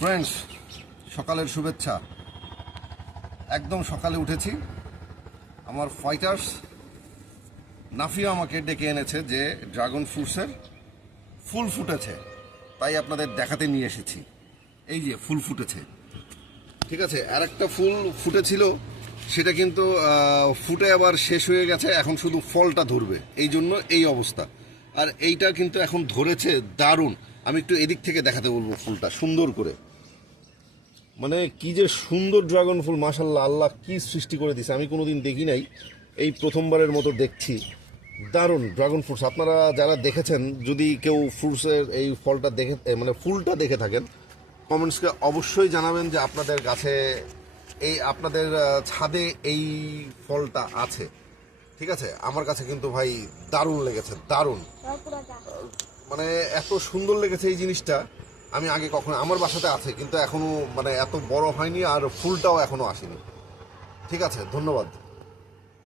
Friends, সকালের শুভেচ্ছা। একদম সকালে উঠেছি। আমার ফাইটার্স নাফিয়া আমাকে ডেকে এনেছে যে ড্রাগন ফ্রুটসের ফুল ফুটেছে, তাই আপনাদের দেখাতে নিয়ে এসেছি। এই যে ফুল ফুটেছে, ঠিক আছে। আর একটা ফুল ফুটেছিল, সেটা কিন্তু ফুটে আবার শেষ হয়ে গেছে, এখন শুধু ফলটা ধরবে, এই জন্য এই অবস্থা। আর এইটা কিন্তু এখন ধরেছে দারুণ। আমি একটু এদিক থেকে দেখাতে বলবো ফুলটা সুন্দর করে। মানে কি যে সুন্দর ড্রাগন ফুল, মাশাল্লাহ, আল্লাহ কি সৃষ্টি করে দিছে, আমি কোনোদিন দেখি নাই, এই প্রথমবারের মতো দেখছি। দারুণ ড্রাগন ফ্রুটস। আপনারা যারা দেখেছেন, যদি কেউ ফ্রুটসের এই ফলটা দেখে, মানে ফুলটা দেখে থাকেন, কমেন্টসকে অবশ্যই জানাবেন যে আপনাদের গাছে আপনাদের ছাদে এই ফলটা আছে। ঠিক আছে, আমার কাছে কিন্তু ভাই দারুণ লেগেছে, দারুণ। মানে এত সুন্দর লেগেছে এই জিনিসটা, আমি আগে কখনো, আমার বাসাতে আছে কিন্তু এখনো মানে এত বড় হয়নি, আর ফুলটাও এখনো আসেনি। ঠিক আছে, ধন্যবাদ।